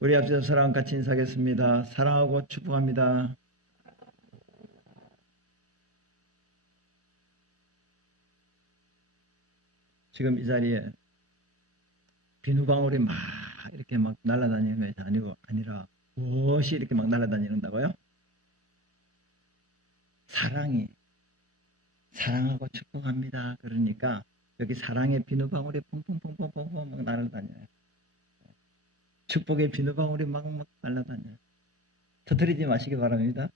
우리 앞에서 사랑 같이 인사하겠습니다. 사랑하고 축복합니다. 지금 이 자리에 비누방울이 막 이렇게 막 날아다니는 것이 아니라 무엇이 이렇게 막 날아다니는다고요? 사랑하고 축복합니다. 그러니까 여기 사랑의 비누방울이 퐁퐁퐁퐁퐁 막 날아다녀요. 축복의 비누방울이 막 날아다녀요. 터뜨리지 마시기 바랍니다.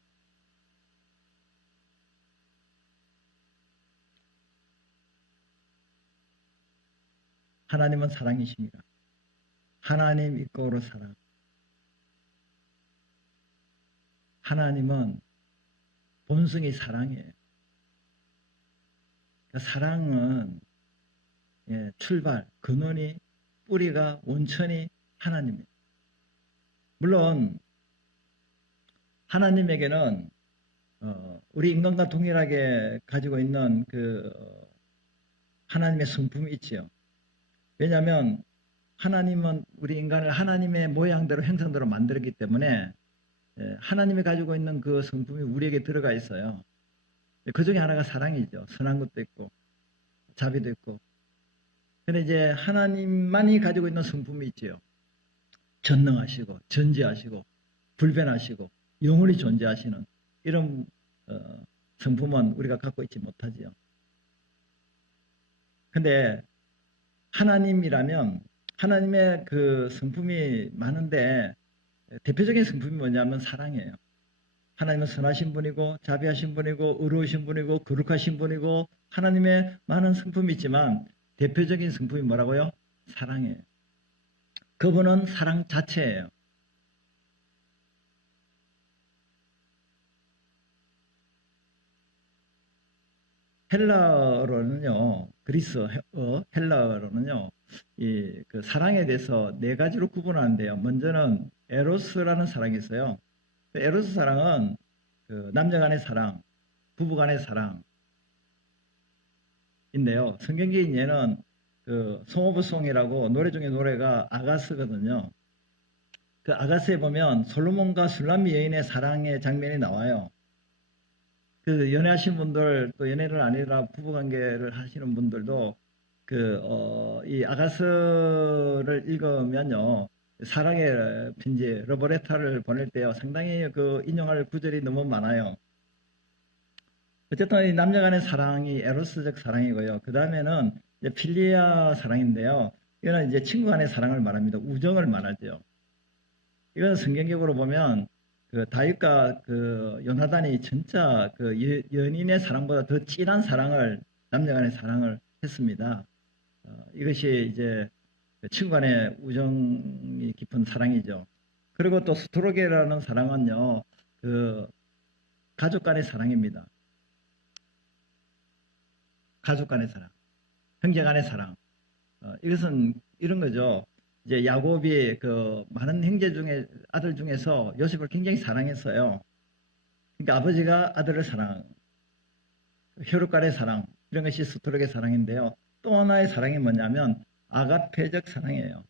하나님은 사랑이십니다. 하나님 이꼬로 사랑. 하나님은 본성이 사랑이에요. 그러니까 사랑은 출발, 근원이, 뿌리가, 원천이 하나님입니다. 물론 하나님에게는 우리 인간과 동일하게 가지고 있는 그 하나님의 성품이 있지요. 왜냐하면 하나님은 우리 인간을 하나님의 모양대로 형상대로 만들었기 때문에 하나님이 가지고 있는 그 성품이 우리에게 들어가 있어요. 그 중에 하나가 사랑이죠. 선한 것도 있고 자비도 있고. 근데 이제 하나님만이 가지고 있는 성품이 있지요. 전능하시고 전지하시고 불변하시고 영원히 존재하시는 이런 성품은 우리가 갖고 있지 못하지요. 근데 하나님이라면 하나님의 그 성품이 많은데 대표적인 성품이 뭐냐면 사랑이에요. 하나님은 선하신 분이고 자비하신 분이고 의로우신 분이고 거룩하신 분이고 하나님의 많은 성품이 있지만 대표적인 성품이 뭐라고요? 사랑이에요. 그분은 사랑 자체예요. 헬라어로는요, 그리스어 헬라어로는요, 그 사랑에 대해서 네 가지로 구분하는데요. 먼저는 에로스라는 사랑이 있어요. 그 에로스 사랑은 그 남녀 간의 사랑, 부부 간의 사랑인데요. 성경적인 예는 그 송 오브 송이라고 노래 중에 노래가 아가스거든요. 그 아가스에 보면 솔로몬과 술람미 여인의 사랑의 장면이 나와요. 그 연애하신 분들 또 연애를 아니라 부부관계를 하시는 분들도 이 아가스를 읽으면요 사랑의 편지 러브레터를 보낼 때요 상당히 그 인용할 구절이 너무 많아요. 어쨌든 이 남녀간의 사랑이 에로스적 사랑이고요. 그 다음에는 필리아 사랑인데요. 이거는 이제 친구 간의 사랑을 말합니다. 우정을 말하죠. 이건 성경적으로 보면 그 다윗과 그 요나단이 진짜 그 연인의 사랑보다 더 진한 사랑을 남녀간의 사랑을 했습니다. 이것이 이제 친구 간의 우정이 깊은 사랑이죠. 그리고 또 스트로게라는 사랑은요, 그 가족 간의 사랑입니다. 가족 간의 사랑, 형제 간의 사랑. 이것은 이런 거죠. 이제 야곱이 그 많은 형제 중에 아들 중에서 요셉을 굉장히 사랑했어요. 그러니까 아버지가 아들을 사랑, 혈육 간의 사랑 이런 것이 스토록의 사랑인데요. 또 하나의 사랑이 뭐냐면 아가페적 사랑이에요.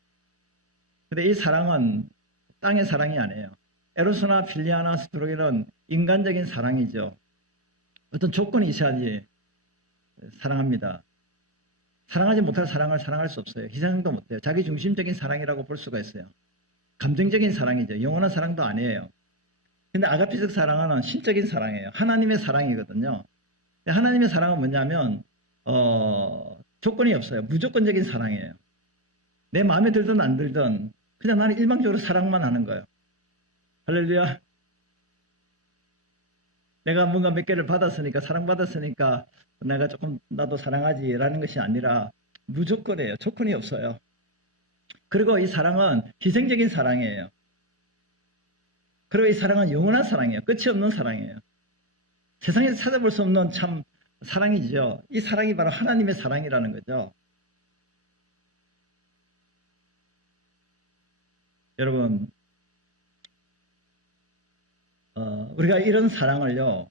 근데 이 사랑은 땅의 사랑이 아니에요. 에로스나 필리아나 스토록에는 인간적인 사랑이죠. 어떤 조건이 있어야지 사랑합니다. 사랑하지 못할 사랑을 사랑할 수 없어요. 희생도 못해요. 자기중심적인 사랑이라고 볼 수가 있어요. 감정적인 사랑이죠. 영원한 사랑도 아니에요. 근데 아가피적 사랑은 신적인 사랑이에요. 하나님의 사랑이거든요. 하나님의 사랑은 뭐냐면 조건이 없어요. 무조건적인 사랑이에요. 내 마음에 들든 안 들든 그냥 나는 일방적으로 사랑만 하는 거예요. 할렐루야. 내가 뭔가 몇 개를 받았으니까 사랑받았으니까 내가 조금 나도 사랑하지라는 것이 아니라 무조건이에요. 조건이 없어요. 그리고 이 사랑은 희생적인 사랑이에요. 그리고 이 사랑은 영원한 사랑이에요. 끝이 없는 사랑이에요. 세상에서 찾아볼 수 없는 참 사랑이죠. 이 사랑이 바로 하나님의 사랑이라는 거죠. 여러분 우리가 이런 사랑을요.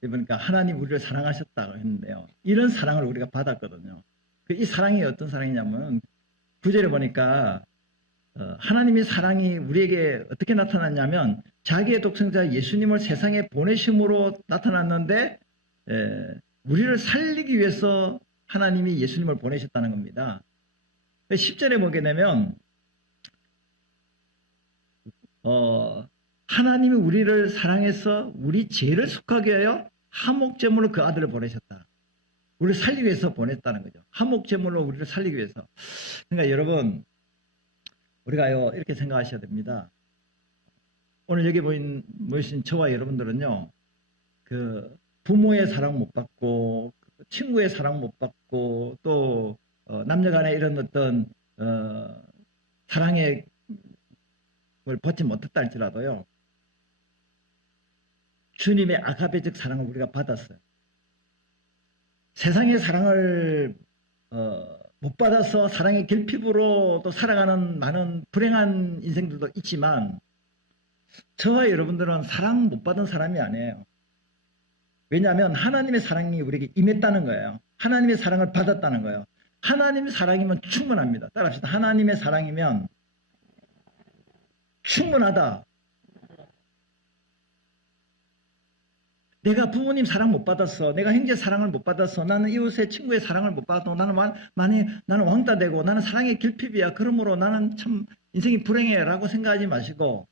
그러니까 하나님 우리를 사랑하셨다고 했는데요. 이런 사랑을 우리가 받았거든요. 이 사랑이 어떤 사랑이냐면 9절에 보니까 하나님의 사랑이 우리에게 어떻게 나타났냐면 자기의 독생자 예수님을 세상에 보내심으로 나타났는데 우리를 살리기 위해서 하나님이 예수님을 보내셨다는 겁니다. 10절에 보게 되면 하나님이 우리를 사랑해서 우리 죄를 속하게 하여 화목제물로 그 아들을 보내셨다. 우리를 살리기 위해서 보냈다는 거죠. 화목제물로 우리를 살리기 위해서. 그러니까 여러분 우리가요 이렇게 생각하셔야 됩니다. 오늘 여기 모이신 저와 여러분들은요 그 부모의 사랑 못 받고 친구의 사랑 못 받고 또 남녀간의 이런 어떤 사랑의 걸 받지 못했다 할지라도요 주님의 아가페적 사랑을 우리가 받았어요. 세상의 사랑을 못 받아서 사랑의 결핍으로 또 살아가는 많은 불행한 인생들도 있지만 저와 여러분들은 사랑 못 받은 사람이 아니에요. 왜냐하면 하나님의 사랑이 우리에게 임했다는 거예요. 하나님의 사랑을 받았다는 거예요. 하나님의 사랑이면 충분합니다. 따라합시다. 하나님의 사랑이면 충분하다. 내가 부모님 사랑 못 받았어. 내가 형제 사랑을 못 받았어. 나는 이웃의 친구의 사랑을 못 받았어. 나는 왕따 되고 나는 사랑의 결핍이야. 그러므로 나는 참 인생이 불행해 라고 생각하지 마시고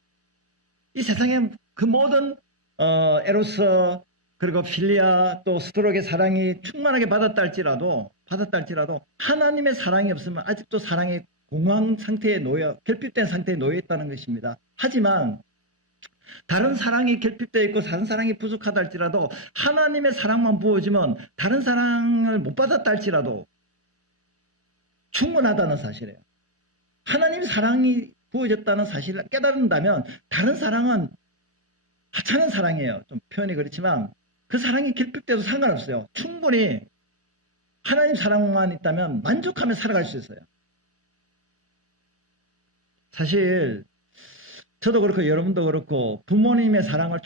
이 세상의 그 모든 에로스 그리고 필리아 또 스토록의 사랑이 충만하게 받았다 할지라도 하나님의 사랑이 없으면 아직도 사랑의 공황 상태에 결핍된 상태에 놓여 있다는 것입니다. 하지만 다른 사랑이 결핍되어 있고 다른 사랑이 부족하다 할지라도 하나님의 사랑만 부어지면 다른 사랑을 못 받았다 할지라도 충분하다는 사실이에요. 하나님의 사랑이 부어졌다는 사실을 깨달은다면 다른 사랑은 하찮은 사랑이에요. 좀 표현이 그렇지만 그 사랑이 결핍돼도 상관없어요. 충분히 하나님 사랑만 있다면 만족하며 살아갈 수 있어요. 사실 저도 그렇고 여러분도 그렇고 부모님의 사랑을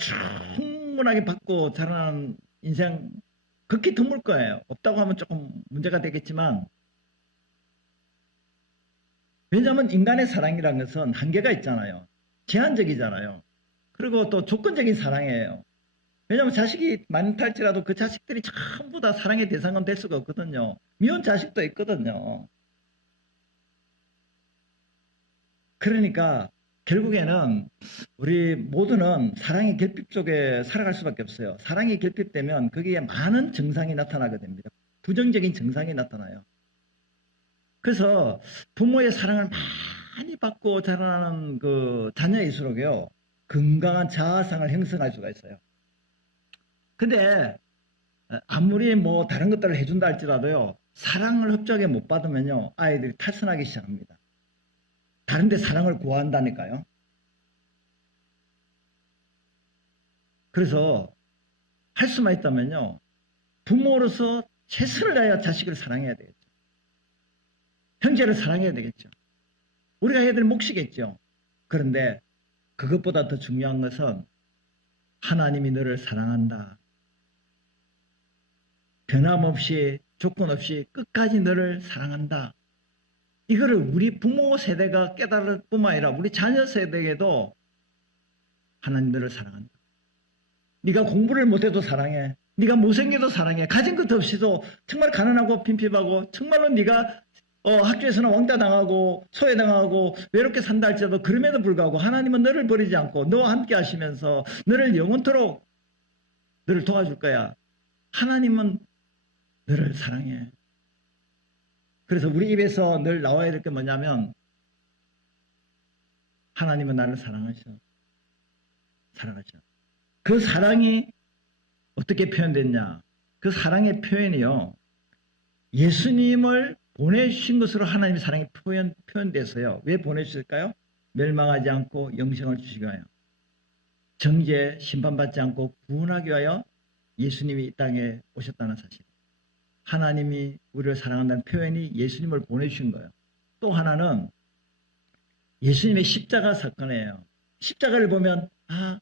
충분하게 받고 자라는 인생 극히 드물 거예요. 없다고 하면 조금 문제가 되겠지만 왜냐하면 인간의 사랑이라는 것은 한계가 있잖아요. 제한적이잖아요. 그리고 또 조건적인 사랑이에요. 왜냐하면 자식이 많다할지라도 그 자식들이 전부 다 사랑의 대상은 될 수가 없거든요. 미운 자식도 있거든요. 그러니까 결국에는 우리 모두는 사랑의 결핍 속에 살아갈 수밖에 없어요. 사랑이 결핍되면 거기에 많은 증상이 나타나게 됩니다. 부정적인 증상이 나타나요. 그래서 부모의 사랑을 많이 받고 자라나는 그 자녀일수록요 건강한 자아상을 형성할 수가 있어요. 근데 아무리 뭐 다른 것들을 해준다 할지라도요 사랑을 흡족하게 못 받으면요 아이들이 탈선하기 시작합니다. 다른 데 사랑을 구한다니까요. 그래서 할 수만 있다면요 부모로서 최선을 다해 자식을 사랑해야 되겠죠. 형제를 사랑해야 되겠죠. 우리가 해야 될 몫이겠죠. 그런데 그것보다 더 중요한 것은 하나님이 너를 사랑한다. 변함없이 조건 없이 끝까지 너를 사랑한다. 이거를 우리 부모 세대가 깨달을 뿐만 아니라 우리 자녀 세대에게도 하나님 너를 사랑한다. 네가 공부를 못해도 사랑해. 네가 못생겨도 사랑해. 가진 것 없이도 정말 가난하고 빈핍하고 정말로 네가 학교에서는 왕따 당하고 소외당하고 외롭게 산다 할지라도 그럼에도 불구하고 하나님은 너를 버리지 않고 너와 함께 하시면서 너를 영원토록 너를 도와줄 거야. 하나님은 너를 사랑해. 그래서 우리 입에서 늘 나와야 될 게 뭐냐면 하나님은 나를 사랑하셔. 사랑하셔. 그 사랑이 어떻게 표현됐냐. 그 사랑의 표현이요. 예수님을 보내주신 것으로 하나님의 사랑이 표현돼서요. 왜 보내주실까요? 멸망하지 않고 영생을 주시기 위하여. 정죄, 심판받지 않고 구원하기 위하여 예수님이 이 땅에 오셨다는 사실. 하나님이 우리를 사랑한다는 표현이 예수님을 보내주신 거예요. 또 하나는 예수님의 십자가 사건이에요. 십자가를 보면 아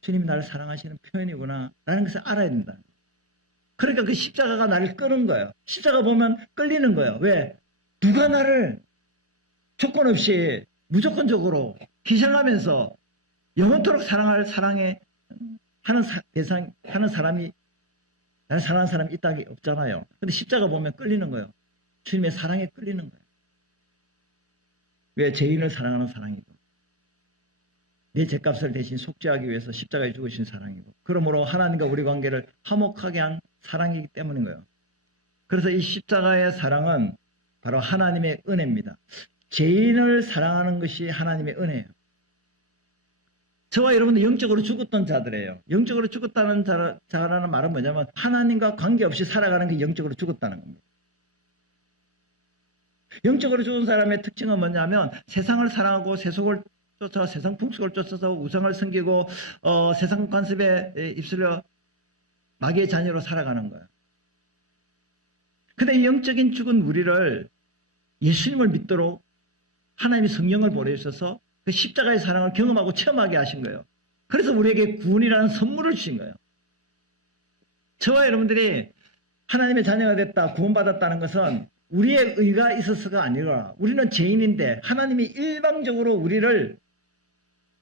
주님이 나를 사랑하시는 표현이구나 라는 것을 알아야 된다. 그러니까 그 십자가가 나를 끄는 거예요. 십자가 보면 끌리는 거예요. 왜? 누가 나를 조건 없이 무조건적으로 희생하면서 영원토록 사랑해 하는 하는 사람이 나를 사랑하는 사람이 있다기 없잖아요. 근데 십자가 보면 끌리는 거예요. 주님의 사랑에 끌리는 거예요. 왜? 죄인을 사랑하는 사랑이고 내 죄값을 대신 속죄하기 위해서 십자가에 죽으신 사랑이고 그러므로 하나님과 우리 관계를 화목하게 한 사랑이기 때문인 거예요. 그래서 이 십자가의 사랑은 바로 하나님의 은혜입니다. 죄인을 사랑하는 것이 하나님의 은혜예요. 저와 여러분들 영적으로 죽었던 자들이에요. 영적으로 죽었다는 자라는 말은 뭐냐면 하나님과 관계없이 살아가는 게 영적으로 죽었다는 겁니다. 영적으로 죽은 사람의 특징은 뭐냐면 세상을 사랑하고 세속을 쫓아 세상 풍속을 쫓아서 우상을 섬기고 세상 관습에 입술려 마귀의 자녀로 살아가는 거예요. 근데 이 영적인 죽은 우리를 예수님을 믿도록 하나님이 성령을 보내주셔서 그 십자가의 사랑을 경험하고 체험하게 하신 거예요. 그래서 우리에게 구원이라는 선물을 주신 거예요. 저와 여러분들이 하나님의 자녀가 됐다, 구원받았다는 것은 우리의 의가 있어서가 아니라 우리는 죄인인데 하나님이 일방적으로 우리를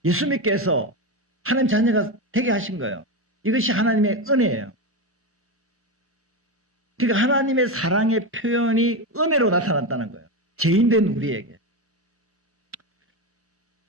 예수 믿게 해서 하나님 자녀가 되게 하신 거예요. 이것이 하나님의 은혜예요. 그러니까 하나님의 사랑의 표현이 은혜로 나타났다는 거예요. 죄인된 우리에게.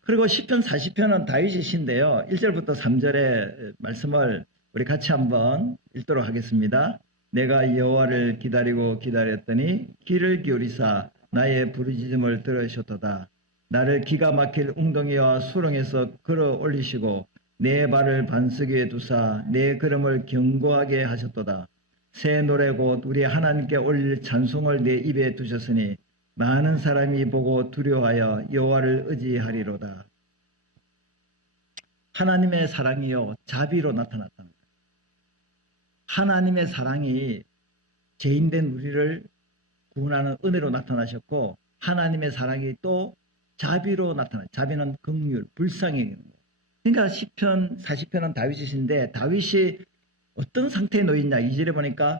그리고 시편 40편은 다윗의 시인데요. 1절부터 3절의 말씀을 우리 같이 한번 읽도록 하겠습니다. 내가 여호와를 기다리고 기다렸더니 귀를 기울이사 나의 부르짖음을 들으셨도다. 나를 기가 막힐 웅덩이와 수렁에서 끌어올리시고 내 발을 반석에 두사 내 걸음을 견고하게 하셨도다. 새 노래 곧 우리 하나님께 올릴 찬송을 내 입에 두셨으니 많은 사람이 보고 두려워하여 여호와를 의지하리로다. 하나님의 사랑이요 자비로 나타났다는 거예요. 하나님의 사랑이 죄인된 우리를 구원하는 은혜로 나타나셨고 하나님의 사랑이 또 자비로 나타나요. 자비는 긍휼, 불쌍히 여기는 거예요. 그러니까 시편 40편은 다윗이신데 다윗이 어떤 상태에 놓여 있냐 2절에 보니까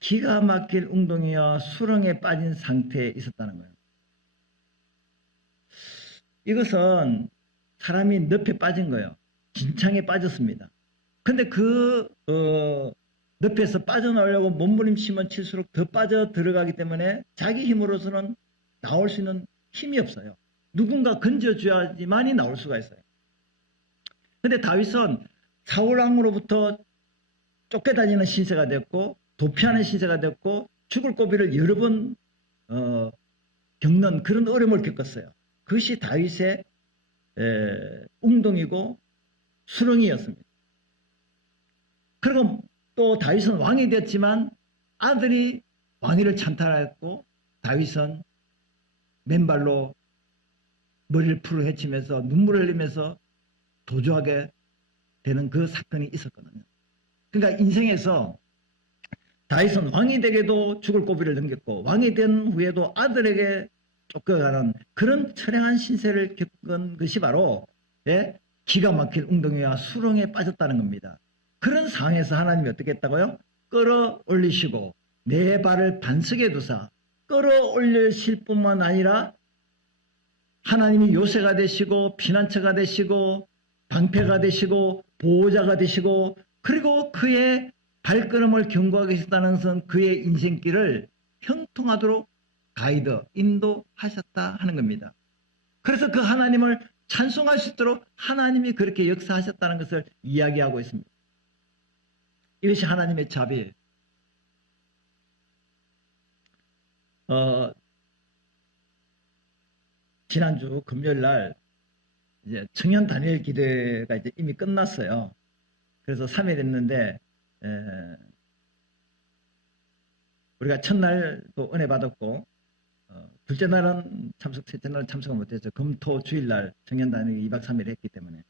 기가 막힐 웅덩이와 수렁에 빠진 상태에 있었다는 거예요. 이것은 사람이 늪에 빠진 거예요. 진창에 빠졌습니다. 근데 그 늪에서 빠져나오려고 몸부림치면 칠수록 더 빠져 들어가기 때문에 자기 힘으로서는 나올 수 있는 힘이 없어요. 누군가 건져줘야지만이 나올 수가 있어요. 근데 다윗은 사울 왕으로부터 쫓겨다니는 신세가 됐고 도피하는 신세가 됐고 죽을 고비를 여러 번 겪는 그런 어려움을 겪었어요. 그것이 다윗의 웅덩이고 수렁이었습니다. 그리고 또 다윗은 왕이 되었지만 아들이 왕위를 찬탈하였고 다윗은 맨발로 머리를 풀어 헤치면서 눈물을 흘리면서 도주하게 되는 그 사건이 있었거든요. 그러니까 인생에서 다윗은 왕이 되게도 죽을 고비를 넘겼고 왕이 된 후에도 아들에게 쫓겨가는 그런 처량한 신세를 겪은 것이 바로 기가 막힐 웅덩이와 수렁에 빠졌다는 겁니다. 그런 상황에서 하나님이 어떻게 했다고요? 끌어올리시고 내 발을 반석에 두사 끌어올리실 뿐만 아니라 하나님이 요새가 되시고 피난처가 되시고 방패가 되시고 보호자가 되시고 그리고 그의 발걸음을 견고하게 하셨다는 것은 그의 인생길을 형통하도록 가이드, 인도하셨다 하는 겁니다. 그래서 그 하나님을 찬송할 수 있도록 하나님이 그렇게 역사하셨다는 것을 이야기하고 있습니다. 이것이 하나님의 자비예요. 지난주 금요일 날 이제 청년 단일 기도회가 이제 이미 끝났어요. 그래서 3일 했는데 우리가 첫날도 은혜 받았고 둘째 날은 참석, 셋째 날은 참석을 못했죠. 금, 토, 주일 날 청년 단일 2박 3일 했기 때문에.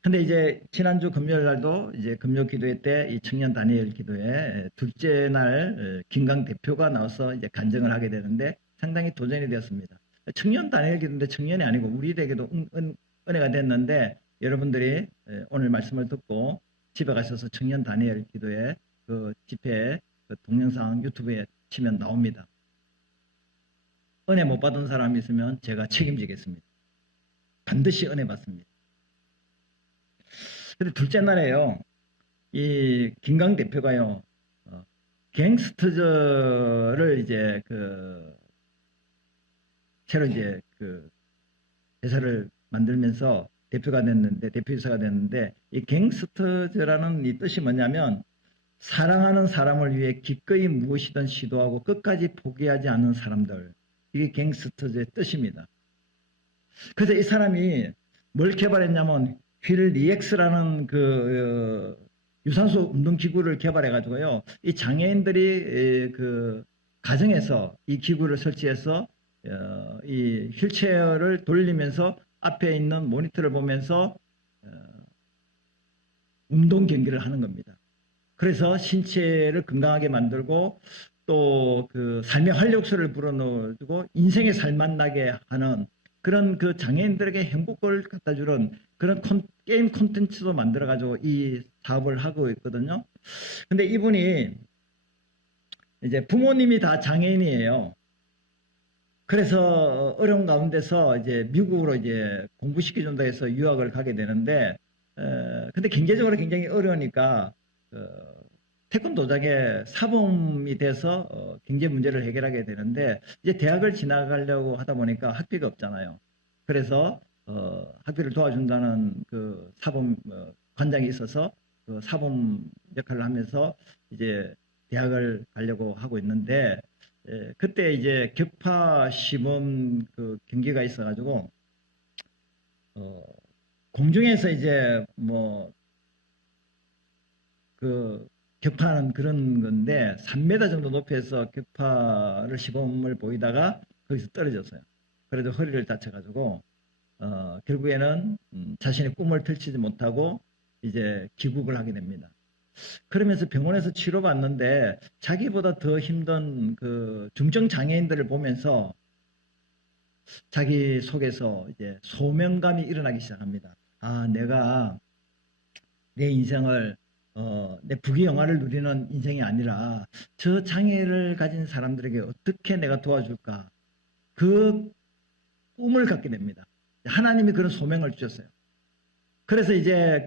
근데 이제 지난주 금요일 날도 이제 금요 기도회 때 이 청년 단일 기도회 둘째 날 김강 대표가 나와서 이제 간증을 하게 되는데 상당히 도전이 되었습니다. 청년 단일 기도인데 청년이 아니고 우리에게도 은혜가 됐는데 여러분들이 오늘 말씀을 듣고 집에 가셔서 청년 다니엘 기도회 그 집회 그 동영상 유튜브에 치면 나옵니다. 은혜 못 받은 사람이 있으면 제가 책임지겠습니다. 반드시 은혜 받습니다. 근데 둘째 날에요, 이 김강 대표가요, 갱스터즈를 이제 새로 이제 회사를 만들면서 대표이사가 됐는데, 이 갱스터즈라는 이 뜻이 뭐냐면, 사랑하는 사람을 위해 기꺼이 무엇이든 시도하고 끝까지 포기하지 않는 사람들. 이게 갱스터즈의 뜻입니다. 그래서 이 사람이 뭘 개발했냐면, 휠리엑스라는 유산소 운동 기구를 개발해 가지고요. 이 장애인들이 가정에서 이 기구를 설치해서 이 휠체어를 돌리면서 앞에 있는 모니터를 보면서 운동 경기를 하는 겁니다. 그래서 신체를 건강하게 만들고 또 삶의 활력소를 불어넣고 인생의 살맛 나게 하는 그런 장애인들에게 행복을 갖다 주는 그런 게임 콘텐츠도 만들어 가지고 이 사업을 하고 있거든요. 근데 이분이 이제 부모님이 다 장애인이에요. 그래서 어려운 가운데서 이제 미국으로 이제 공부시켜준다 해서 유학을 가게 되는데, 근데 경제적으로 굉장히 어려우니까 태권도장에 사범이 돼서 경제 문제를 해결하게 되는데, 이제 대학을 지나가려고 하다 보니까 학비가 없잖아요. 그래서 학비를 도와준다는 사범 관장이 있어서 사범 역할을 하면서 이제 대학을 가려고 하고 있는데, 그때 이제 격파 시범 경기가 있어가지고 공중에서 이제 격파하는 그런 건데 3m 정도 높이에서 격파를 시범을 보이다가 거기서 떨어졌어요. 그래도 허리를 다쳐가지고 결국에는 자신의 꿈을 펼치지 못하고 이제 귀국을 하게 됩니다. 그러면서 병원에서 치료받는데 자기보다 더 힘든 중증 장애인들을 보면서 자기 속에서 이제 소명감이 일어나기 시작합니다. 아, 내가 내 인생을 내 부귀영화를 누리는 인생이 아니라 저 장애를 가진 사람들에게 어떻게 내가 도와줄까, 그 꿈을 갖게 됩니다. 하나님이 그런 소명을 주셨어요. 그래서 이제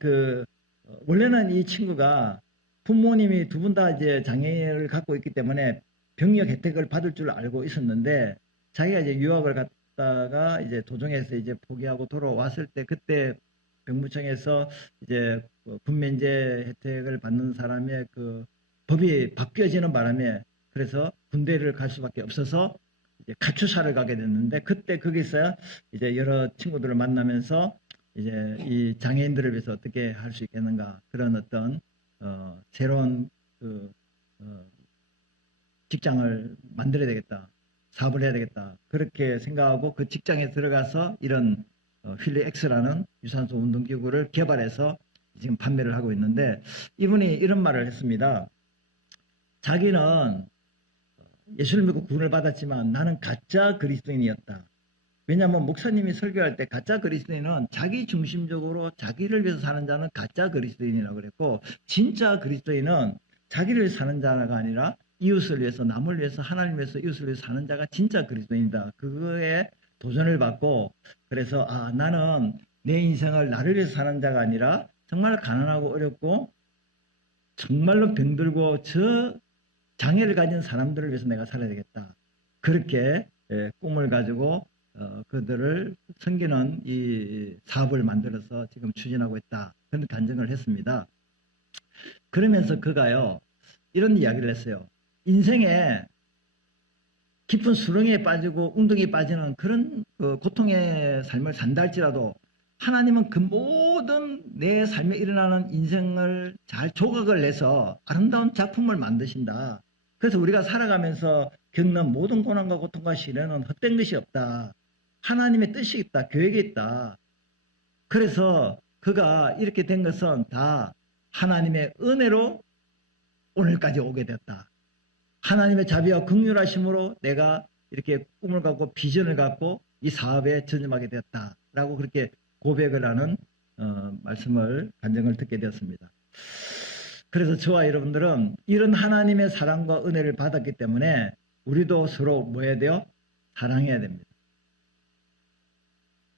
원래는 이 친구가 부모님이 두 분 다 이제 장애를 갖고 있기 때문에 병역 혜택을 받을 줄 알고 있었는데, 자기가 이제 유학을 갔다가 이제 도정에서 이제 포기하고 돌아왔을 때, 그때 병무청에서 이제 군면제 혜택을 받는 사람의 법이 바뀌어지는 바람에, 그래서 군대를 갈 수밖에 없어서 이제 가추사를 가게 됐는데, 그때 거기서 이제 여러 친구들을 만나면서 이제 이 장애인들을 위해서 어떻게 할 수 있겠는가, 그런 어떤 새로운 직장을 만들어야 되겠다, 사업을 해야 되겠다, 그렇게 생각하고 그 직장에 들어가서 이런 휠리엑스라는 유산소 운동기구를 개발해서 지금 판매를 하고 있는데, 이분이 이런 말을 했습니다. 자기는 예수를 믿고 구원을 받았지만 나는 가짜 그리스도인이었다. 왜냐하면 목사님이 설교할 때 가짜 그리스도인은 자기 중심적으로 자기를 위해서 사는 자는 가짜 그리스도인이라고 그랬고, 진짜 그리스도인은 자기를 사는 자가 아니라 이웃을 위해서, 남을 위해서, 하나님을 위해서, 이웃을 위해서 사는 자가 진짜 그리스도인이다. 그거에 도전을 받고, 그래서 나는 내 인생을 나를 위해서 사는 자가 아니라 정말 가난하고 어렵고 정말로 병들고 저 장애를 가진 사람들을 위해서 내가 살아야 되겠다. 그렇게 꿈을 가지고 그들을 섬기는 이 사업을 만들어서 지금 추진하고 있다. 그런 간증을 했습니다. 그러면서 그가요, 이런 이야기를 했어요. 인생에 깊은 수렁에 빠지고 웅덩이에 빠지는 그런 고통의 삶을 산다 할지라도 하나님은 그 모든 내 삶에 일어나는 인생을 잘 조각을 내서 아름다운 작품을 만드신다. 그래서 우리가 살아가면서 겪는 모든 고난과 고통과 시련은 헛된 것이 없다. 하나님의 뜻이 있다. 계획이 있다. 그래서 그가 이렇게 된 것은 다 하나님의 은혜로 오늘까지 오게 됐다. 하나님의 자비와 긍휼하심으로 내가 이렇게 꿈을 갖고 비전을 갖고 이 사업에 전념하게 되었다라고 그렇게 고백을 하는 말씀을 간증을 듣게 되었습니다. 그래서 저와 여러분들은 이런 하나님의 사랑과 은혜를 받았기 때문에 우리도 서로 뭐 해야 돼요? 사랑해야 됩니다.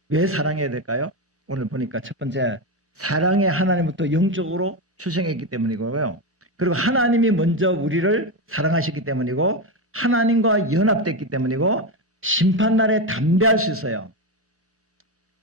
왜 사랑해야 될까요? 오늘 보니까 첫 번째, 사랑의 하나님부터 영적으로 출생했기 때문이고요. 그리고 하나님이 먼저 우리를 사랑하셨기 때문이고, 하나님과 연합됐기 때문이고, 심판날에 담대할 수 있어요.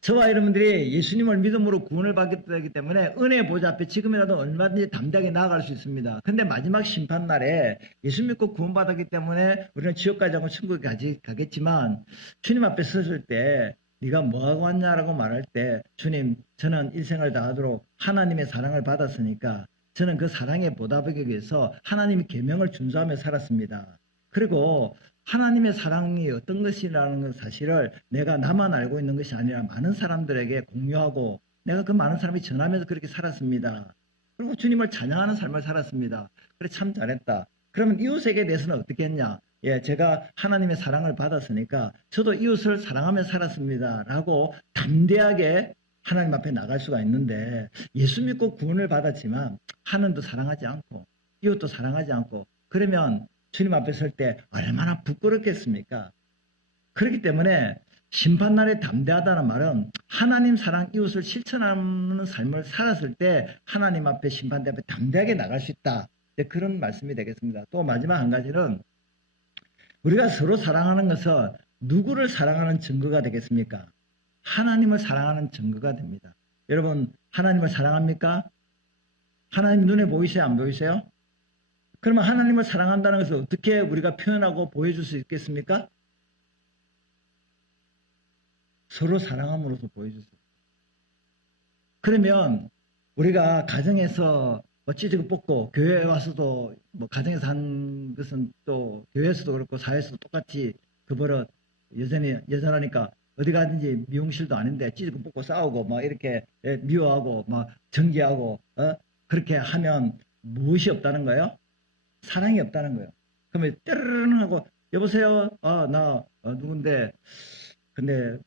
저와 여러분들이 예수님을 믿음으로 구원을 받게 되기 때문에 은혜의 보좌 앞에 지금이라도 얼마든지 담대하게 나아갈 수 있습니다. 근데 마지막 심판날에 예수 믿고 구원받았기 때문에 우리는 지옥 가지 않고 천국에 가겠지만, 주님 앞에 섰을 때 네가 뭐하고 왔냐라고 말할 때, 주님, 저는 일생을 다하도록 하나님의 사랑을 받았으니까 저는 그 사랑에 보답하기 위해서 하나님의 계명을 준수하며 살았습니다. 그리고 하나님의 사랑이 어떤 것이라는 사실을 내가 나만 알고 있는 것이 아니라 많은 사람들에게 공유하고, 내가 그 많은 사람이 전하면서 그렇게 살았습니다. 그리고 주님을 찬양하는 삶을 살았습니다. 그래, 참 잘했다. 그러면 이웃에게 대해서는 어떻게 했냐? 예, 제가 하나님의 사랑을 받았으니까 저도 이웃을 사랑하며 살았습니다. 라고 담대하게 하나님 앞에 나갈 수가 있는데, 예수 믿고 구원을 받았지만 하나님도 사랑하지 않고 이웃도 사랑하지 않고 그러면 주님 앞에 설 때 얼마나 부끄럽겠습니까? 그렇기 때문에 심판날에 담대하다는 말은 하나님 사랑, 이웃을 실천하는 삶을 살았을 때 하나님 앞에, 심판대 앞에 담대하게 나갈 수 있다. 그런 말씀이 되겠습니다. 또 마지막 한 가지는, 우리가 서로 사랑하는 것은 누구를 사랑하는 증거가 되겠습니까? 하나님을 사랑하는 증거가 됩니다. 여러분, 하나님을 사랑합니까? 하나님 눈에 보이세요? 안 보이세요? 그러면 하나님을 사랑한다는 것을 어떻게 우리가 표현하고 보여줄 수 있겠습니까? 서로 사랑함으로써 보여줄 수 있어요. 그러면 우리가 가정에서 찌지고 뽑고 교회에 와서도, 뭐 가정에서 한 것은 또 교회에서도 그렇고 사회에서도 똑같이 그 버릇 여전하니까 어디 가든지 미용실도 아닌데 찌지고 뽑고 싸우고 막 이렇게 미워하고 막 정죄하고 그렇게 하면 무엇이 없다는 거예요? 사랑이 없다는 거예요. 그러면 때르르 하고, 여보세요? 나 누군데, 근데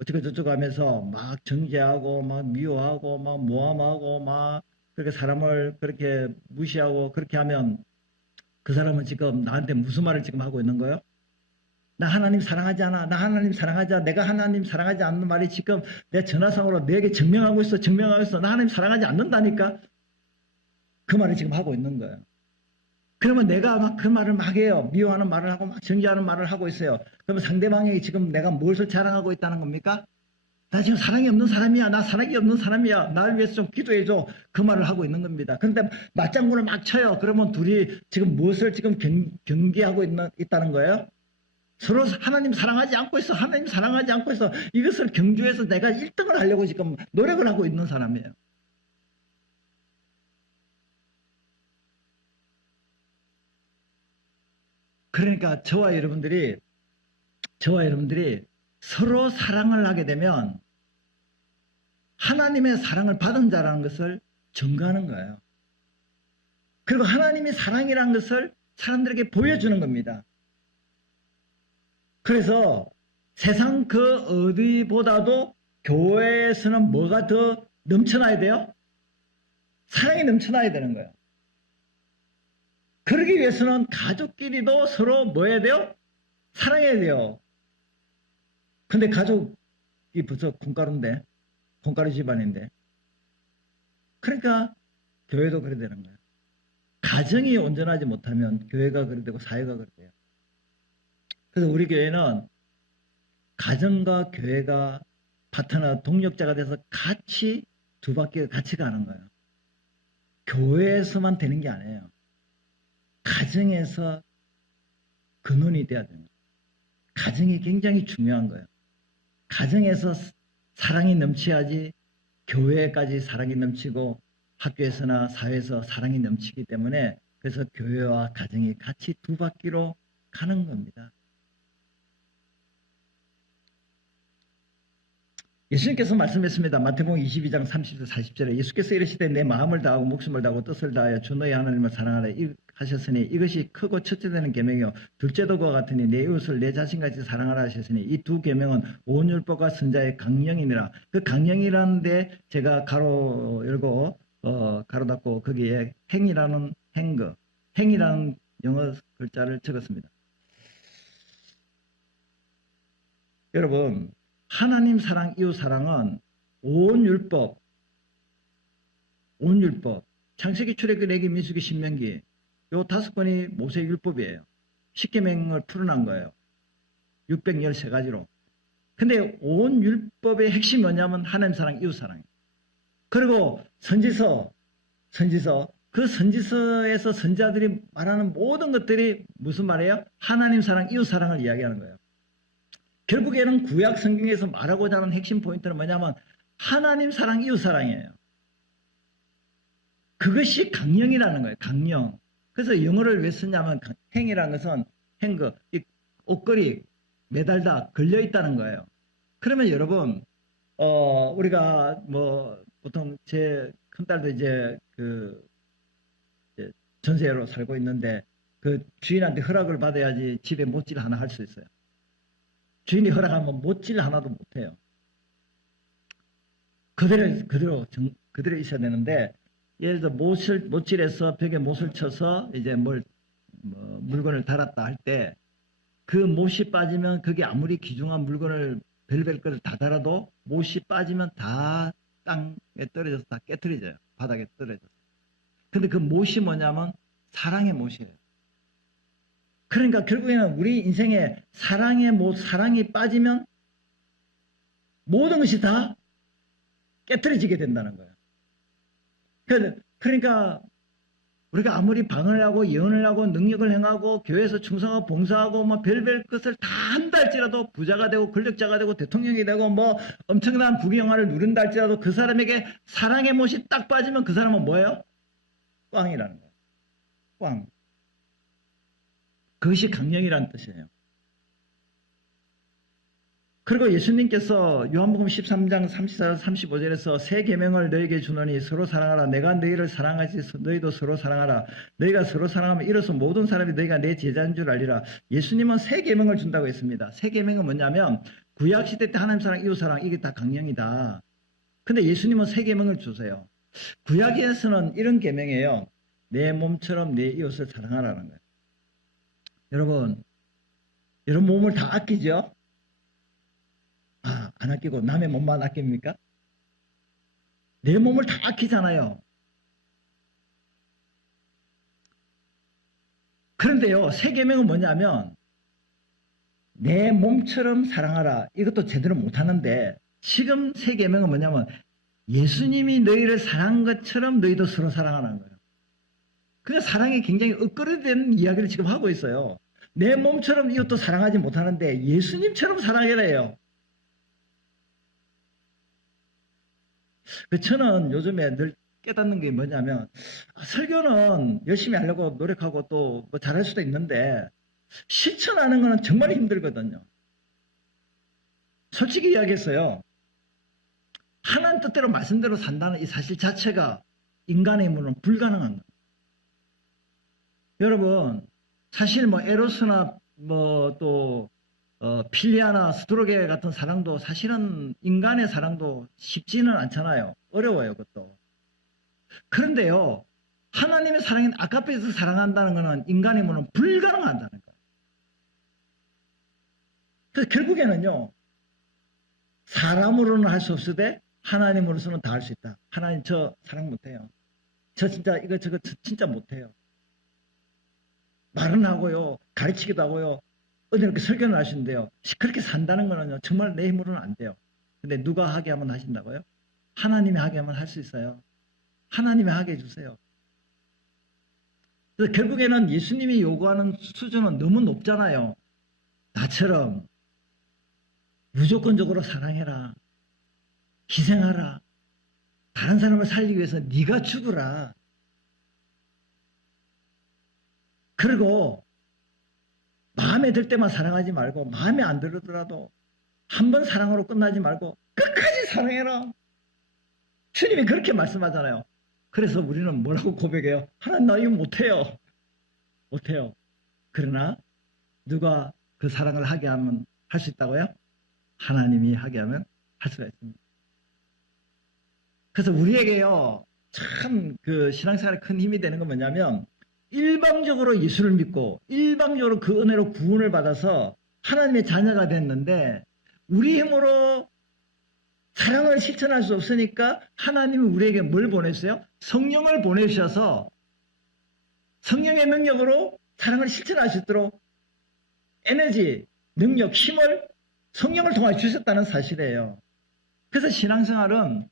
어쩌고 저쩌고 하면서 막 정죄하고 막 미워하고 막 모함하고 막 그렇게 사람을 그렇게 무시하고 그렇게 하면 그 사람은 지금 나한테 무슨 말을 지금 하고 있는 거예요? 나 하나님 사랑하지 않아. 나 하나님 사랑하지 않아. 내가 하나님 사랑하지 않는 말이 지금 내 전화상으로 내게 증명하고 있어. 증명하고 있어. 나 하나님 사랑하지 않는다니까. 그 말을 지금 하고 있는 거예요. 그러면 내가 막 그 말을 막 해요. 미워하는 말을 하고 막 정죄하는 말을 하고 있어요. 그러면 상대방이 지금 내가 무엇을 자랑하고 있다는 겁니까? 나 지금 사랑이 없는 사람이야. 나 사랑이 없는 사람이야. 나를 위해서 좀 기도해줘. 그 말을 하고 있는 겁니다. 그런데 맞장구를 막 쳐요. 그러면 둘이 지금 무엇을 지금 경계하고 있다는 거예요? 서로 하나님 사랑하지 않고 있어. 하나님 사랑하지 않고 있어. 이것을 경주해서 내가 1등을 하려고 지금 노력을 하고 있는 사람이에요. 그러니까 저와 여러분들이 서로 사랑을 하게 되면 하나님의 사랑을 받은 자라는 것을 증거하는 거예요. 그리고 하나님이 사랑이라는 것을 사람들에게 보여주는 겁니다. 그래서 세상 그 어디보다도 교회에서는 뭐가 더 넘쳐나야 돼요? 사랑이 넘쳐나야 되는 거예요. 그러기 위해서는 가족끼리도 서로 뭐 해야 돼요? 사랑해야 돼요. 근데 가족이 벌써 콩가루인데, 콩가루 집안인데. 그러니까 교회도 그래야 되는 거예요. 가정이 온전하지 못하면 교회가 그래 되고 사회가 그래 돼요. 그래서 우리 교회는 가정과 교회가 파트너, 동력자가 돼서 같이 두 바퀴 같이 가는 거예요. 교회에서만 되는 게 아니에요. 가정에서 근원이 돼야 됩니다. 가정이 굉장히 중요한 거예요. 가정에서 사랑이 넘쳐야지 교회까지 사랑이 넘치고 학교에서나 사회에서 사랑이 넘치기 때문에, 그래서 교회와 가정이 같이 두 바퀴로 가는 겁니다. 예수님께서 말씀했습니다. 마태복음 22장 30절 40절에 예수께서 이르시되 내 마음을 다하고 목숨을 다하고 뜻을 다하여 주 너희 하나님을 사랑하라 하셨으니 이것이 크고 첫째 되는 계명이요 둘째도 그와 같으니 내 이웃을 내 자신같이 사랑하라 하셨으니 이 두 계명은 온 율법과 선자의 강령이니라. 그 강령이라는 데 제가 가로 열고 가로 닫고 거기에 행이라는 영어 글자를 적었습니다. 여러분, 하나님 사랑, 이웃 사랑은 온 율법, 창세기, 출애굽기, 레위기, 민수기, 신명기 요 5권이 모세 율법이에요. 십계명을 풀어난 거예요. 613가지로. 근데 온 율법의 핵심이 뭐냐면 하나님 사랑, 이웃 사랑이에요. 그리고 선지서, 그 선지서에서 선지자들이 말하는 모든 것들이 무슨 말이에요? 하나님 사랑, 이웃 사랑을 이야기하는 거예요. 결국에는 구약 성경에서 말하고자 하는 핵심 포인트는 뭐냐면 하나님 사랑, 이웃 사랑이에요. 그것이 강령이라는 거예요. 강령. 그래서 영어를 왜 쓰냐면 행이라는 것은 행거, 이 옷걸이 매달다 걸려 있다는 거예요. 그러면 여러분, 우리가 뭐 보통 제 큰딸도 이제 이제 전세로 살고 있는데 그 주인한테 허락을 받아야지 집에 못질 하나 할 수 있어요. 주인이 허락하면 못질 하나도 못해요. 그대로 있어야 되는데, 예를 들어 못질해서 벽에 못을 쳐서 이제 물건을 달았다 할 때 그 못이 빠지면 그게 아무리 귀중한 물건을 별별 거를 다 달아도 못이 빠지면 다 땅에 떨어져서 다 깨트려져요. 바닥에 떨어져서. 근데 그 못이 뭐냐면 사랑의 못이에요. 그러니까 결국에는 우리 인생에 사랑의 못, 사랑이 빠지면 모든 것이 다 깨트려지게 된다는 거예요. 그러니까 우리가 아무리 방언을 하고 예언을 하고 능력을 행하고 교회에서 충성하고 봉사하고 뭐 별별 것을 다 한다 할지라도 부자가 되고 권력자가 되고 대통령이 되고 뭐 엄청난 부귀영화를 누린다 할지라도 그 사람에게 사랑의 못이 딱 빠지면 그 사람은 뭐예요? 꽝이라는 거예요. 꽝. 그것이 강령이라는 뜻이에요. 그리고 예수님께서 요한복음 13장 34절 35절에서 새 계명을 너에게 주노니 서로 사랑하라. 내가 너희를 사랑하지 너희도 서로 사랑하라. 너희가 서로 사랑하면 이로써 모든 사람이 너희가 내 제자인 줄 알리라. 예수님은 새 계명을 준다고 했습니다. 새 계명은 뭐냐면 구약시대 때 하나님 사랑, 이웃 사랑 이게 다 강령이다. 근데 예수님은 새 계명을 주세요. 구약에서는 이런 계명이에요. 내 몸처럼 내 이웃을 사랑하라는 거예요. 여러분 몸을 다 아끼죠? 안 아끼고 남의 몸만 아낍니까? 내 몸을 다 아끼잖아요. 그런데요, 새 계명은 뭐냐면 내 몸처럼 사랑하라. 이것도 제대로 못하는데 지금 새 계명은 뭐냐면 예수님이 너희를 사랑한 것처럼 너희도 서로 사랑하라는 거예요. 그러니까 사랑이 굉장히 엇거리된 이야기를 지금 하고 있어요. 내 몸처럼 이것도 사랑하지 못하는데 예수님처럼 사랑해라요. 저는 요즘에 늘 깨닫는 게 뭐냐면 설교는 열심히 하려고 노력하고 또 뭐 잘할 수도 있는데 실천하는 거는 정말 힘들거든요. 솔직히 이야기했어요. 하나님 뜻대로 말씀대로 산다는 이 사실 자체가 인간의 힘으로는 불가능한 거예요. 여러분 사실 뭐 에로스나 뭐 또 필리아나 스트로게 같은 사랑도 사실은 인간의 사랑도 쉽지는 않잖아요. 어려워요, 그것도. 그런데요, 하나님의 사랑인 아가페에서 사랑한다는 것은 인간의 힘으로는 불가능하다는 거예요. 그래서 결국에는요, 사람으로는 할 수 없으되 하나님으로서는 다 할 수 있다. 하나님 저 사랑 못해요. 저 진짜 이거 저거 진짜 못해요. 말은 하고요, 가르치기도 하고요. 어디 설교는 하시는데요. 그렇게 산다는 거는요, 정말 내 힘으로는 안 돼요. 근데 누가 하게 하면 하신다고요? 하나님이 하게 하면 할 수 있어요. 하나님이 하게 해주세요. 그래서 결국에는 예수님이 요구하는 수준은 너무 높잖아요. 나처럼 무조건적으로 사랑해라. 희생하라. 다른 사람을 살리기 위해서 네가 죽으라. 그리고 마음에 들 때만 사랑하지 말고 마음에 안 들더라도 한 번 사랑으로 끝나지 말고 끝까지 사랑해라. 주님이 그렇게 말씀하잖아요. 그래서 우리는 뭐라고 고백해요? 하나님 나 이거 못해요. 못해요. 그러나 누가 그 사랑을 하게 하면 할 수 있다고요? 하나님이 하게 하면 할 수가 있습니다. 그래서 우리에게요 참 그 신앙생활에 큰 힘이 되는 건 뭐냐면 일방적으로 예수를 믿고 일방적으로 그 은혜로 구원을 받아서 하나님의 자녀가 됐는데 우리 힘으로 사랑을 실천할 수 없으니까 하나님이 우리에게 뭘 보냈어요? 성령을 보내셔서 성령의 능력으로 사랑을 실천할 수 있도록 에너지, 능력, 힘을 성령을 통해 주셨다는 사실이에요. 그래서 신앙생활은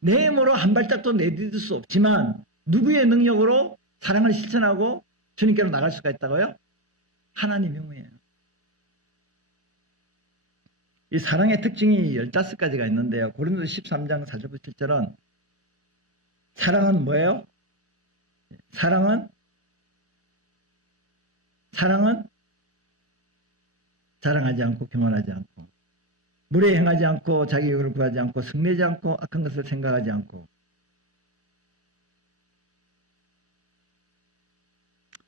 내 힘으로 한 발짝도 내딛을 수 없지만 누구의 능력으로 사랑을 실천하고 주님께로 나갈 수가 있다고요? 하나님의 힘이에요. 이 사랑의 특징이 15가지가 있는데요. 고린도서 13장 4절부터 7절은 사랑은 뭐예요? 사랑은 자랑하지 않고 교만하지 않고 물에 행하지 않고 자기 욕을 구하지 않고 성내지 않고 악한 것을 생각하지 않고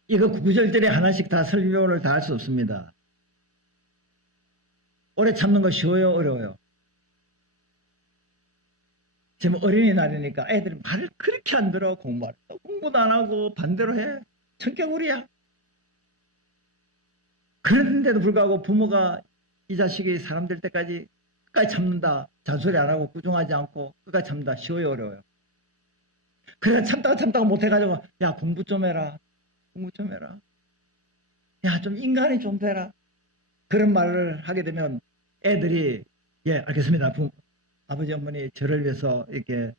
이거 구절들에 하나씩 다 설명을 다 할 수 없습니다. 오래 참는 거 쉬워요? 어려워요? 지금 어린이날이니까 애들이 말을 그렇게 안 들어. 공부도 안 하고 반대로 해. 성격우리야. 그런데도 불구하고 부모가 이 자식이 사람 될 때까지 끝까지 참는다. 잔소리 안 하고 꾸중하지 않고 끝까지 참는다. 쉬워요? 어려워요? 그래 참다가 못해가지고 야 공부 좀 해라. 공부 좀 해라. 야 좀 인간이 좀 되라. 그런 말을 하게 되면 애들이 예 알겠습니다. 아버지 어머니 저를 위해서 이렇게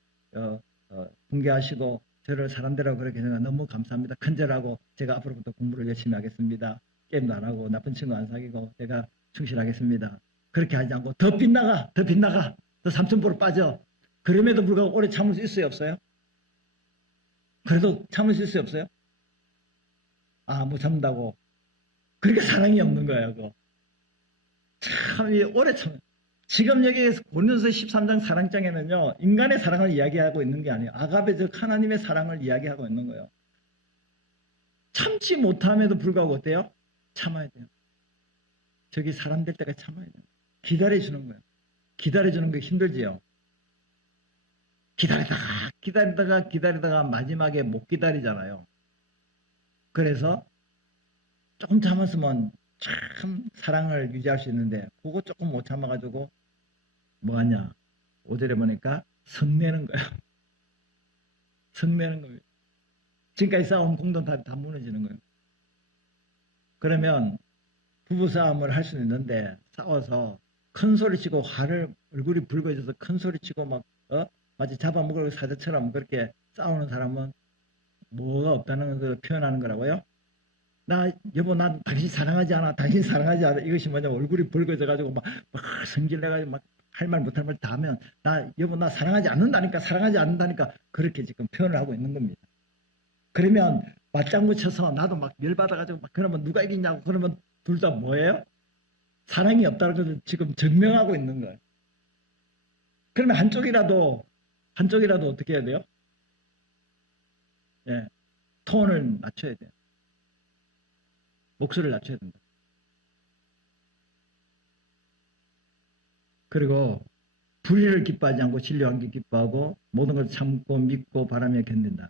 붕괴하시고 저를 사람들하고 그렇게 생각 너무 감사합니다. 큰절하고 제가 앞으로부터 공부를 열심히 하겠습니다. 게임도 안 하고 나쁜 친구 안 사귀고 제가 충실하겠습니다. 그렇게 하지 않고 더 빗나가 더 삼천포로 빠져. 그럼에도 불구하고 오래 참을 수 있어요 없어요? 그래도 참을 수 있어요 없어요? 아 못 참는다고. 그러니까 사랑이 없는 거예요. 그거. 참 오래 참. 지금 여기에서 고린도서 13장 사랑장에는요 인간의 사랑을 이야기하고 있는 게 아니에요. 아가베 즉 하나님의 사랑을 이야기하고 있는 거예요. 참지 못함에도 불구하고 어때요? 참아야 돼요. 저기 사람 될 때까지 참아야 돼요. 기다려주는 거예요. 기다려주는 게 힘들지요. 기다리다가 마지막에 못 기다리잖아요. 그래서 조금 참았으면 참 사랑을 유지할 수 있는데 그거 조금 못 참아가지고 뭐하냐 5절에 보니까 성내는 거야. 성내는 거예요. 지금까지 쌓아온 공동 다 무너지는 거예요. 그러면 부부싸움을 할 수는 있는데 싸워서 큰 소리치고 얼굴이 붉어져서 큰 소리치고 막 마치 잡아먹을 사자처럼 그렇게 싸우는 사람은 뭐가 없다는 걸 표현하는 거라고요. 여보 난 당신 사랑하지 않아. 당신 사랑하지 않아. 이것이 뭐냐 얼굴이 붉어져가지고 막 성질내가지고 막 할 말 못할 말 다 하면 여보 나 사랑하지 않는다니까 그렇게 지금 표현을 하고 있는 겁니다. 그러면 맞장구 쳐서 나도 막 열받아가지고 막 그러면 누가 이기냐고 그러면 둘 다 뭐예요? 사랑이 없다는 것을 지금 증명하고 있는 거예요. 그러면 한쪽이라도 어떻게 해야 돼요? 예, 톤을 낮춰야 돼요. 목소리를 낮춰야 된다. 그리고 불의를 기뻐하지 않고 진리한 게 기뻐하고 모든 걸 참고 믿고 바라며 견딘다.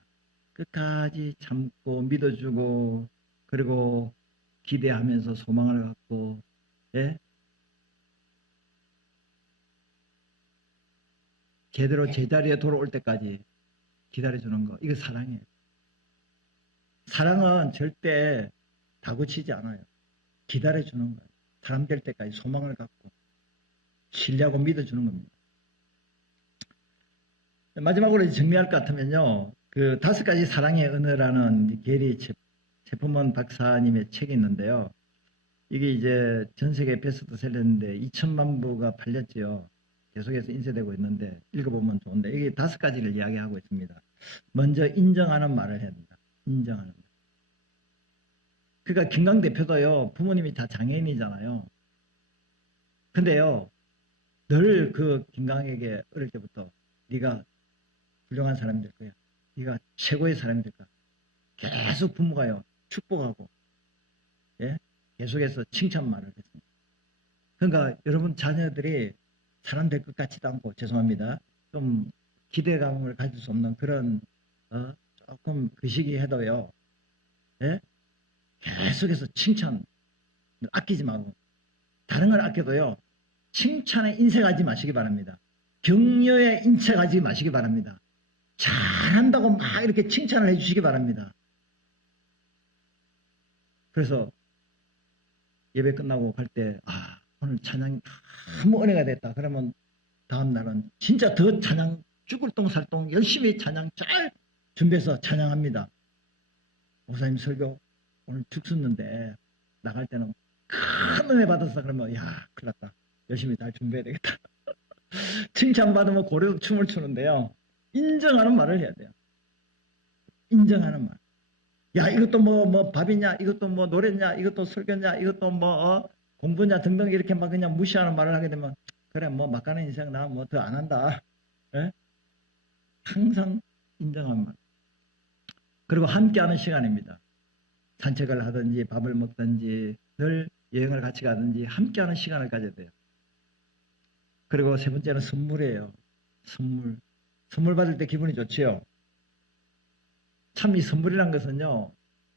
끝까지 참고 믿어주고 그리고 기대하면서 소망을 갖고 예? 제대로 제자리에 돌아올 때까지 기다려주는 거 이거 사랑이에요. 사랑은 절대 다그치지 않아요. 기다려주는 거예요. 사람 될 때까지 소망을 갖고 신뢰하고 믿어주는 겁니다. 마지막으로 정리할 것 같으면요. 그 5가지 사랑의 언어라는 게리 체프먼 박사님의 책이 있는데요. 이게 이제 전 세계 베스트셀러인데 2천만 부가 팔렸지요. 계속해서 인쇄되고 있는데 읽어보면 좋은데 이게 5가지를 이야기하고 있습니다. 먼저 인정하는 말을 해야 된다. 인정하는 말. 그러니까 김강 대표도요. 부모님이 다 장애인이잖아요. 근데요. 늘 그 김강에게 어릴 때부터 네가 훌륭한 사람이 될 거야. 네가 최고의 사람이 될 거야. 계속 부모가요. 축복하고 예? 계속해서 칭찬말을 했습니다. 그러니까 여러분 자녀들이 사람 될 것 같지도 않고 죄송합니다. 좀 기대감을 가질 수 없는 그런 조금 그 시기 해도요. 예? 계속해서 칭찬 아끼지 말고 다른 걸 아껴도요. 칭찬에 인색하지 마시기 바랍니다. 격려에 인색하지 마시기 바랍니다. 잘한다고 막 이렇게 칭찬을 해주시기 바랍니다. 그래서 예배 끝나고 갈 때 오늘 찬양이 너무 은혜가 됐다. 그러면 다음 날은 진짜 더 찬양 죽을 똥살똥 열심히 찬양 잘 준비해서 찬양합니다. 목사님 설교 오늘 죽었는데 나갈 때는 큰 은혜 받았어. 그러면 큰일 났다. 열심히 잘 준비해야 되겠다. 칭찬받으면 고래도 춤을 추는데요. 인정하는 말을 해야 돼요. 인정하는 말. 이것도 뭐 밥이냐, 이것도 뭐 노래냐, 이것도 설교냐, 이것도 뭐 공부냐 등등 이렇게 막 그냥 무시하는 말을 하게 되면 그래 뭐 막가는 인생 나 뭐 더 안 한다. 예? 항상 인정하는 말. 그리고 함께하는 시간입니다. 산책을 하든지 밥을 먹든지 늘 여행을 같이 가든지 함께하는 시간을 가져야 돼요. 그리고 세 번째는 선물이에요. 선물 받을 때 기분이 좋지요. 참 이 선물이란 것은요.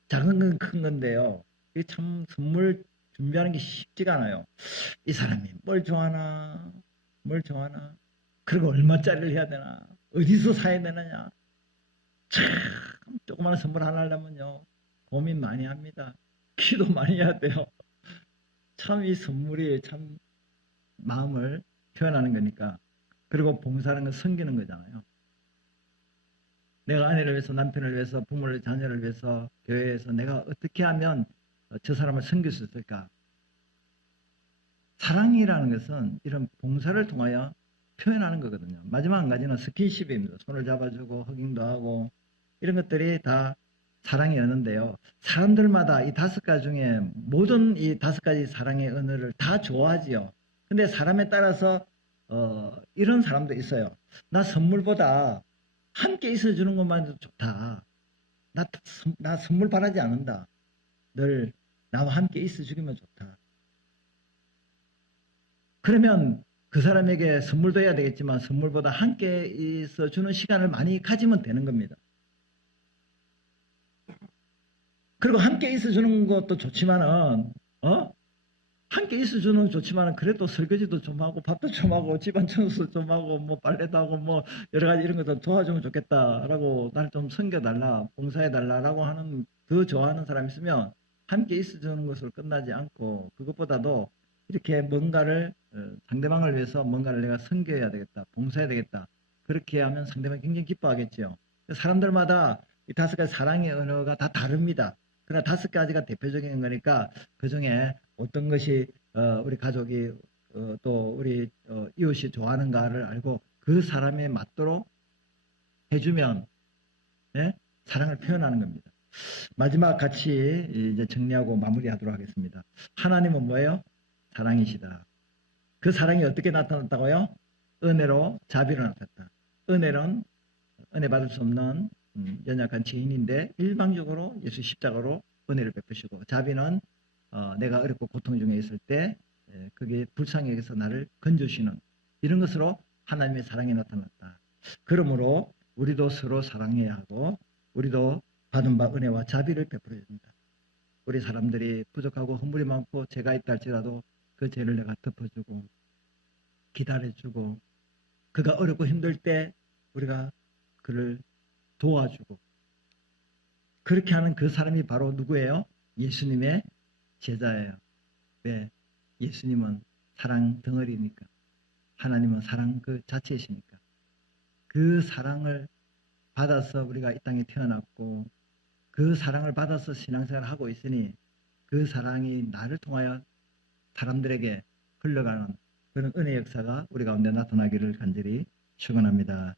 작은 건 큰 건데요. 이게 참 선물 준비하는 게 쉽지가 않아요. 이 사람이 뭘 좋아하나 그리고 얼마짜리를 해야 되나 어디서 사야 되느냐. 참 조그마한 선물 하나 하려면요. 고민 많이 합니다. 기도 많이 해야 돼요. 참 이 선물이 참 마음을 표현하는 거니까. 그리고 봉사하는 건 섬기는 거잖아요. 내가 아내를 위해서, 남편을 위해서, 부모를, 자녀를 위해서, 교회에서 내가 어떻게 하면 저 사람을 섬길 수 있을까? 사랑이라는 것은 이런 봉사를 통하여 표현하는 거거든요. 마지막 한 가지는 스킨십입니다. 손을 잡아주고 허깅도 하고 이런 것들이 다 사랑의 언어인데요. 사람들마다 이 5가지 중에 모든 이 5가지 사랑의 언어를 다 좋아하지요. 근데 사람에 따라서 이런 사람도 있어요. 나 선물보다 함께 있어주는 것만도 좋다. 나 선물 바라지 않는다. 늘 나와 함께 있어주기만 좋다. 그러면 그 사람에게 선물도 해야 되겠지만 선물보다 함께 있어주는 시간을 많이 가지면 되는 겁니다. 그리고 함께 있어주는 것도 좋지만은 함께 있어주는 건 좋지만은 그래도 설거지도 좀 하고 밥도 좀 하고 집안 청소 좀 하고 뭐 빨래도 하고 뭐 여러 가지 이런 것도 도와주면 좋겠다라고 나를 좀 섬겨달라 봉사해달라라고 하는 더 좋아하는 사람이 있으면 함께 있어주는 것으로 끝나지 않고 그것보다도 이렇게 뭔가를 상대방을 위해서 뭔가를 내가 섬겨야 되겠다 봉사해야 되겠다 그렇게 하면 상대방이 굉장히 기뻐하겠죠. 사람들마다 이 5가지 사랑의 언어가 다 다릅니다. 그러나 5가지가 대표적인 거니까 그 중에 어떤 것이 우리 가족이 또 우리 이웃이 좋아하는가를 알고 그 사람에 맞도록 해주면 사랑을 표현하는 겁니다. 마지막 같이 이제 정리하고 마무리하도록 하겠습니다. 하나님은 뭐예요? 사랑이시다. 그 사랑이 어떻게 나타났다고요? 은혜로 자비로 나타났다. 은혜는 은혜 받을 수 없는 연약한 죄인인데 일방적으로 예수 십자가로 은혜를 베푸시고 자비는 내가 어렵고 고통 중에 있을 때 그게 불쌍하게서 나를 건져주시는 이런 것으로 하나님의 사랑이 나타났다. 그러므로 우리도 서로 사랑해야 하고 우리도 받은 바 은혜와 자비를 베풀어야 된다. 우리 사람들이 부족하고 허물이 많고 죄가 있다 할지라도 그 죄를 내가 덮어주고 기다려주고 그가 어렵고 힘들 때 우리가 그를 도와주고 그렇게 하는 그 사람이 바로 누구예요? 예수님의 제자예요. 왜? 예수님은 사랑 덩어리니까. 하나님은 사랑 그 자체이시니까. 그 사랑을 받아서 우리가 이 땅에 태어났고 그 사랑을 받아서 신앙생활을 하고 있으니 그 사랑이 나를 통하여 사람들에게 흘러가는 그런 은혜 역사가 우리 가운데 나타나기를 간절히 축원합니다.